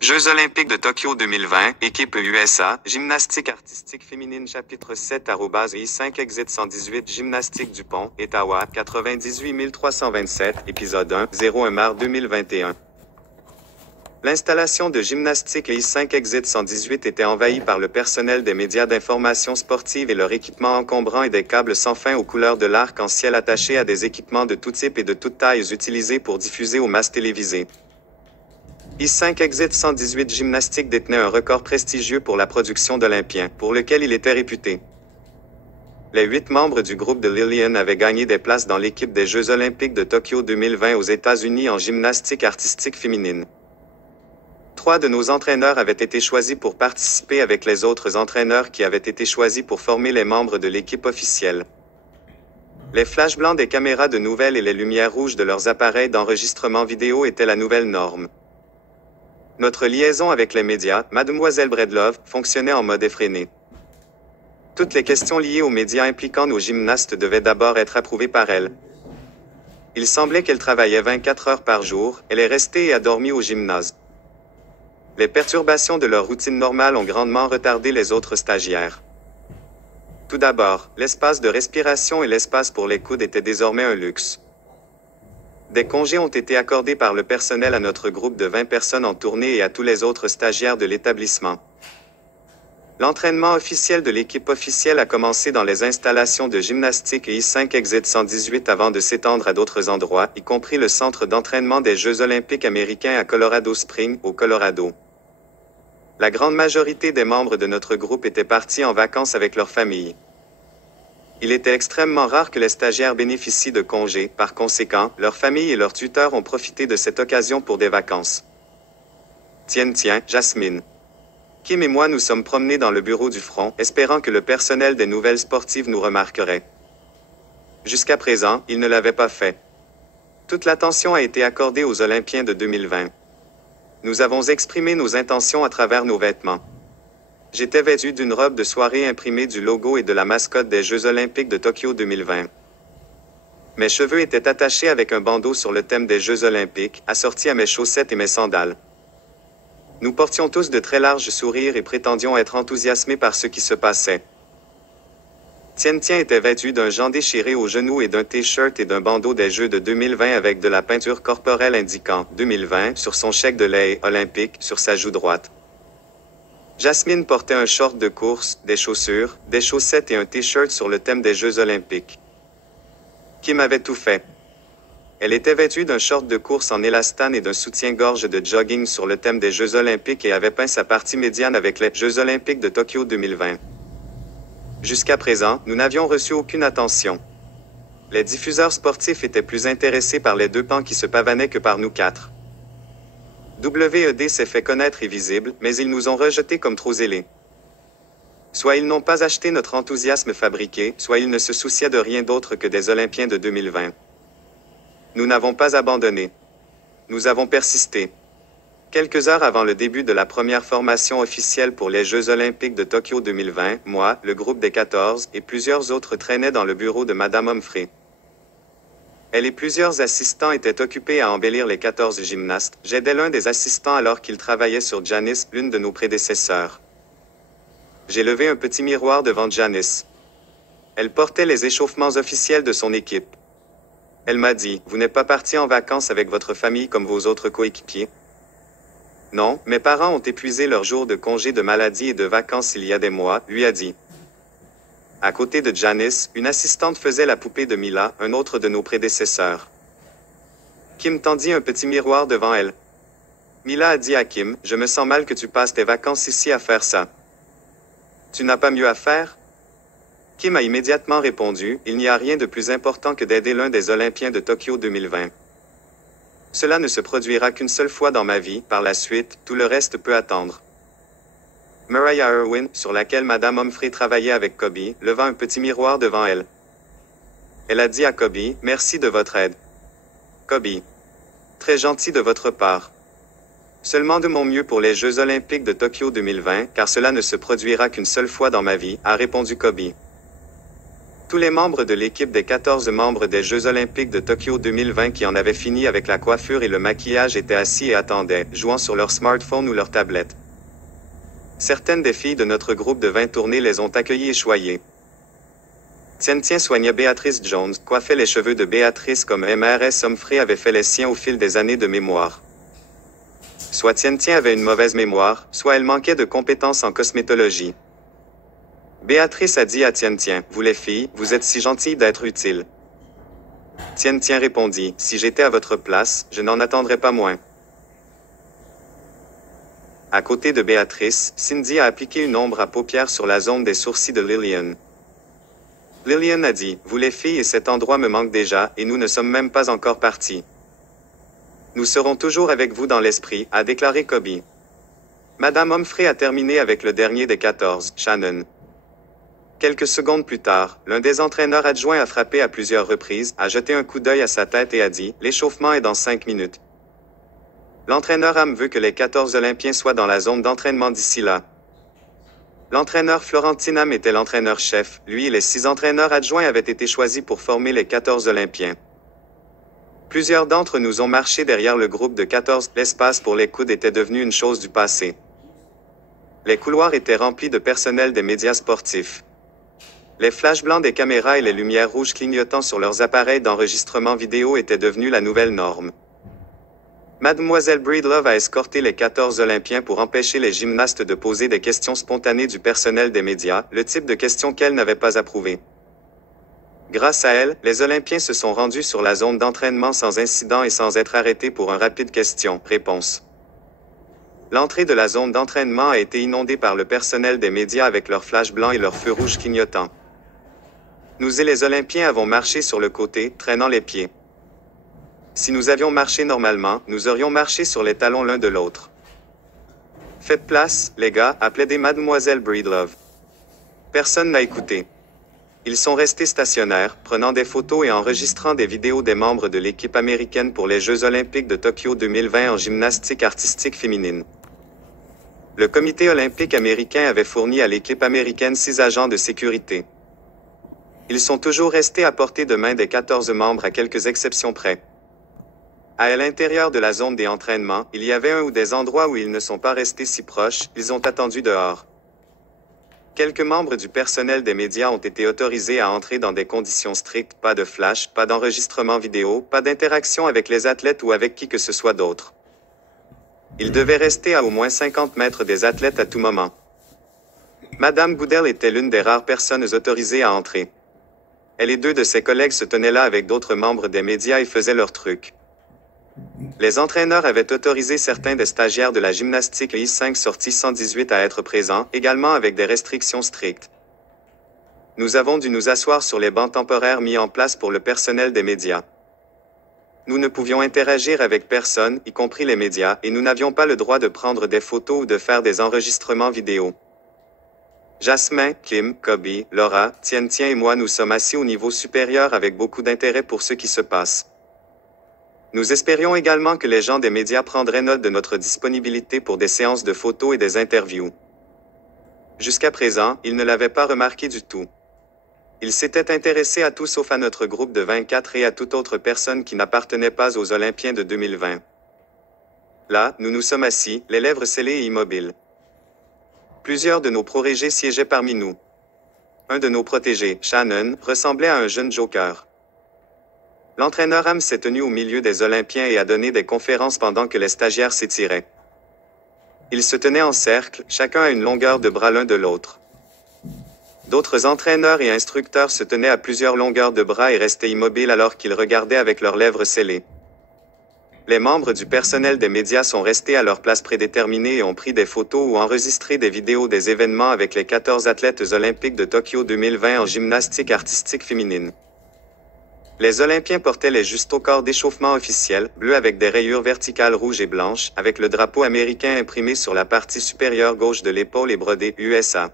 Jeux olympiques de Tokyo 2020, équipe USA, gymnastique artistique féminine chapitre 7 @I5 exit 118 gymnastique Dupont, Ottawa, 98 327, épisode 1, 01 mars 2021. L'installation de gymnastique I5 exit 118 était envahie par le personnel des médias d'information sportive et leur équipement encombrant et des câbles sans fin aux couleurs de l'arc-en-ciel attachés à des équipements de tout type et de toutes tailles utilisés pour diffuser aux masses télévisées. I5 Exit 118 Gymnastique détenait un record prestigieux pour la production d'Olympiens, pour lequel il était réputé. Les 8 membres du groupe de Lillian avaient gagné des places dans l'équipe des Jeux olympiques de Tokyo 2020 aux États-Unis en gymnastique artistique féminine. 3 de nos entraîneurs avaient été choisis pour participer avec les autres entraîneurs qui avaient été choisis pour former les membres de l'équipe officielle. Les flashs blancs des caméras de nouvelles et les lumières rouges de leurs appareils d'enregistrement vidéo étaient la nouvelle norme. Notre liaison avec les médias, Mademoiselle Bredlove, fonctionnait en mode effréné. Toutes les questions liées aux médias impliquant nos gymnastes devaient d'abord être approuvées par elle. Il semblait qu'elle travaillait 24 heures par jour, elle est restée et a dormi au gymnase. Les perturbations de leur routine normale ont grandement retardé les autres stagiaires. Tout d'abord, l'espace de respiration et l'espace pour les coudes étaient désormais un luxe. Des congés ont été accordés par le personnel à notre groupe de 20 personnes en tournée et à tous les autres stagiaires de l'établissement. L'entraînement officiel de l'équipe officielle a commencé dans les installations de gymnastique I5 Exit 118 avant de s'étendre à d'autres endroits, y compris le centre d'entraînement des Jeux olympiques américains à Colorado Springs, au Colorado. La grande majorité des membres de notre groupe étaient partis en vacances avec leurs familles. Il était extrêmement rare que les stagiaires bénéficient de congés, par conséquent, leurs familles et leurs tuteurs ont profité de cette occasion pour des vacances. Tiens, Jasmine. Kim et moi nous sommes promenés dans le bureau du front, espérant que le personnel des nouvelles sportives nous remarquerait. Jusqu'à présent, il ne l'avait pas fait. Toute l'attention a été accordée aux Olympiens de 2020. Nous avons exprimé nos intentions à travers nos vêtements. J'étais vêtu d'une robe de soirée imprimée du logo et de la mascotte des Jeux olympiques de Tokyo 2020. Mes cheveux étaient attachés avec un bandeau sur le thème des Jeux olympiques, assorti à mes chaussettes et mes sandales. Nous portions tous de très larges sourires et prétendions être enthousiasmés par ce qui se passait. Tien était vêtu d'un jean déchiré aux genoux et d'un t-shirt et d'un bandeau des Jeux de 2020 avec de la peinture corporelle indiquant « 2020 » sur son chèque de lait olympique sur sa joue droite. Jasmine portait un short de course, des chaussures, des chaussettes et un t-shirt sur le thème des Jeux olympiques. Kim avait tout fait. Elle était vêtue d'un short de course en élastane et d'un soutien-gorge de jogging sur le thème des Jeux olympiques et avait peint sa partie médiane avec les Jeux olympiques de Tokyo 2020. Jusqu'à présent, nous n'avions reçu aucune attention. Les diffuseurs sportifs étaient plus intéressés par les 2 pans qui se pavanaient que par nous 4. WED s'est fait connaître et visible, mais ils nous ont rejetés comme trop zélés. Soit ils n'ont pas acheté notre enthousiasme fabriqué, soit ils ne se souciaient de rien d'autre que des Olympiens de 2020. Nous n'avons pas abandonné. Nous avons persisté. Quelques heures avant le début de la première formation officielle pour les Jeux olympiques de Tokyo 2020, moi, le groupe des 14 et plusieurs autres traînaient dans le bureau de Madame Humphrey. Elle et plusieurs assistants étaient occupés à embellir les 14 gymnastes. J'aidais l'un des assistants alors qu'il travaillait sur Janice, l'une de nos prédécesseurs. J'ai levé un petit miroir devant Janice. Elle portait les échauffements officiels de son équipe. Elle m'a dit, « Vous n'êtes pas parti en vacances avec votre famille comme vos autres coéquipiers? » Non, mes parents ont épuisé leur jour de congé de maladie et de vacances il y a des mois, lui a dit. À côté de Janice, une assistante faisait la poupée de Mila, un autre de nos prédécesseurs. Kim tendit un petit miroir devant elle. Mila a dit à Kim, « Je me sens mal que tu passes tes vacances ici à faire ça. Tu n'as pas mieux à faire? » Kim a immédiatement répondu, « Il n'y a rien de plus important que d'aider l'un des Olympiens de Tokyo 2020. Cela ne se produira qu'une seule fois dans ma vie, par la suite, tout le reste peut attendre. » Mariah Irwin, sur laquelle Madame Humphrey travaillait avec Kobe, leva un petit miroir devant elle. Elle a dit à Kobe, « Merci de votre aide. » Kobe. Très gentil de votre part. Seulement de mon mieux pour les Jeux olympiques de Tokyo 2020, car cela ne se produira qu'une seule fois dans ma vie, a répondu Kobe. Tous les membres de l'équipe des 14 membres des Jeux olympiques de Tokyo 2020 qui en avaient fini avec la coiffure et le maquillage étaient assis et attendaient, jouant sur leur smartphone ou leur tablette. Certaines des filles de notre groupe de 20 tournées les ont accueillies et choyées. Tian soignait Béatrice Jones, coiffait les cheveux de Béatrice comme Mrs. Humphrey avait fait les siens au fil des années de mémoire. Soit Tian avait une mauvaise mémoire, soit elle manquait de compétences en cosmétologie. Béatrice a dit à Tian, vous les filles, vous êtes si gentilles d'être utiles. Tian répondit, si j'étais à votre place, je n'en attendrais pas moins. À côté de Béatrice, Cindy a appliqué une ombre à paupières sur la zone des sourcils de Lillian. Lillian a dit, vous les filles et cet endroit me manque déjà, et nous ne sommes même pas encore partis. Nous serons toujours avec vous dans l'esprit, a déclaré Kobe. Madame Humphrey a terminé avec le dernier des 14, Shannon. Quelques secondes plus tard, l'un des entraîneurs adjoints a frappé à plusieurs reprises, a jeté un coup d'œil à sa tête et a dit, l'échauffement est dans 5 minutes. L'entraîneur Ham veut que les 14 Olympiens soient dans la zone d'entraînement d'ici là. L'entraîneur Florentine Ham était l'entraîneur-chef, lui et les 6 entraîneurs adjoints avaient été choisis pour former les 14 Olympiens. Plusieurs d'entre nous ont marché derrière le groupe de 14, l'espace pour les coudes était devenu une chose du passé. Les couloirs étaient remplis de personnel des médias sportifs. Les flashs blancs des caméras et les lumières rouges clignotant sur leurs appareils d'enregistrement vidéo étaient devenus la nouvelle norme. Mademoiselle Breedlove a escorté les 14 Olympiens pour empêcher les gymnastes de poser des questions spontanées du personnel des médias, le type de questions qu'elle n'avait pas approuvées. Grâce à elle, les Olympiens se sont rendus sur la zone d'entraînement sans incident et sans être arrêtés pour un rapide question-réponse. L'entrée de la zone d'entraînement a été inondée par le personnel des médias avec leurs flashs blancs et leurs feux rouges clignotants. Nous et les Olympiens avons marché sur le côté, traînant les pieds. Si nous avions marché normalement, nous aurions marché sur les talons l'un de l'autre. Faites place, les gars, a plaidé Mademoiselle Breedlove. Personne n'a écouté. Ils sont restés stationnaires, prenant des photos et enregistrant des vidéos des membres de l'équipe américaine pour les Jeux olympiques de Tokyo 2020 en gymnastique artistique féminine. Le comité olympique américain avait fourni à l'équipe américaine 6 agents de sécurité. Ils sont toujours restés à portée de main des 14 membres à quelques exceptions près. À l'intérieur de la zone des entraînements, il y avait un ou des endroits où ils ne sont pas restés si proches, ils ont attendu dehors. Quelques membres du personnel des médias ont été autorisés à entrer dans des conditions strictes, pas de flash, pas d'enregistrement vidéo, pas d'interaction avec les athlètes ou avec qui que ce soit d'autre. Ils devaient rester à au moins 50 mètres des athlètes à tout moment. Madame Goodell était l'une des rares personnes autorisées à entrer. Elle et 2 de ses collègues se tenaient là avec d'autres membres des médias et faisaient leur truc. Les entraîneurs avaient autorisé certains des stagiaires de la gymnastique I5 sortie 118 à être présents, également avec des restrictions strictes. Nous avons dû nous asseoir sur les bancs temporaires mis en place pour le personnel des médias. Nous ne pouvions interagir avec personne, y compris les médias, et nous n'avions pas le droit de prendre des photos ou de faire des enregistrements vidéo. Jasmin, Kim, Kobe, Laura, Tian et moi nous sommes assis au niveau supérieur avec beaucoup d'intérêt pour ce qui se passe. Nous espérions également que les gens des médias prendraient note de notre disponibilité pour des séances de photos et des interviews. Jusqu'à présent, ils ne l'avaient pas remarqué du tout. Ils s'étaient intéressés à tout sauf à notre groupe de 24 et à toute autre personne qui n'appartenait pas aux Olympiens de 2020. Là, nous nous sommes assis, les lèvres scellées et immobiles. Plusieurs de nos protégés siégeaient parmi nous. Un de nos protégés, Shannon, ressemblait à un jeune joker. L'entraîneur Ham s'est tenu au milieu des Olympiens et a donné des conférences pendant que les stagiaires s'étiraient. Ils se tenaient en cercle, chacun à une longueur de bras l'un de l'autre. D'autres entraîneurs et instructeurs se tenaient à plusieurs longueurs de bras et restaient immobiles alors qu'ils regardaient avec leurs lèvres scellées. Les membres du personnel des médias sont restés à leur place prédéterminée et ont pris des photos ou enregistré des vidéos des événements avec les 14 athlètes olympiques de Tokyo 2020 en gymnastique artistique féminine. Les Olympiens portaient les justes corps d'échauffement officiels, bleus avec des rayures verticales rouges et blanches, avec le drapeau américain imprimé sur la partie supérieure gauche de l'épaule et brodé USA.